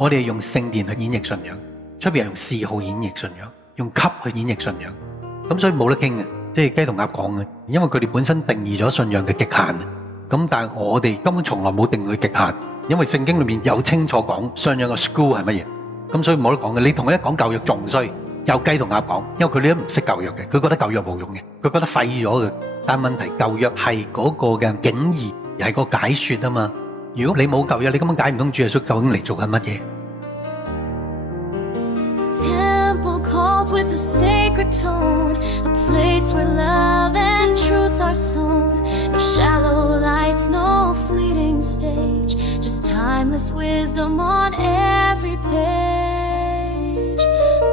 我哋係用聖殿去演繹信仰，出邊係用嗜好演繹信仰，用級去演繹信仰。咁所以冇得傾嘅，即係雞同鴨講嘅，因為佢哋本身定義咗信仰嘅極限。咁但係我哋根本從來冇定佢極限，因為聖經裏面有清楚講信仰嘅 school 係乜嘢。咁所以冇得講嘅。你同佢一講舊約仲衰，有雞同鴨講，因為佢哋都唔識舊約嘅，佢覺得舊約冇用嘅，佢覺得廢咗嘅。但問題舊約係嗰個嘅景義，係個解說啊嘛。如果你冇舊約，你根本解唔通主耶穌究竟嚟做緊乜嘢。Temple calls with a sacred tone, a place where love and truth are sown. No shallow lights, no fleeting stage, just timeless wisdom on every page.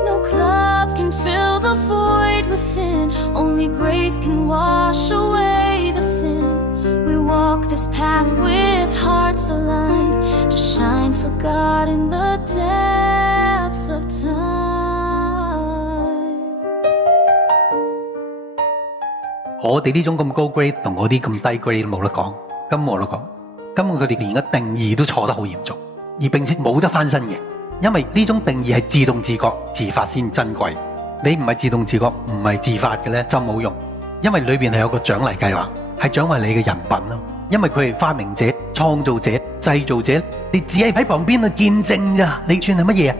No club can fill the void within, only grace can wash away the sin. We walk this path with hearts aligned, to shine for God in the depths of time. 我哋呢種咁高 grade 同嗰啲咁低 grade 都冇得講，根本冇得講。根本佢哋連個定義都錯得好嚴重，而並且冇得翻身嘅，因為呢種定義係自動自覺自發先珍貴。你唔係自動自覺唔係自發嘅咧就冇用，因為裏邊係有個獎勵計劃，係獎勵你嘅人品咯。因為佢係發明者、創造者、製造者，你只係喺旁邊去見證咋，你算係乜嘢啊？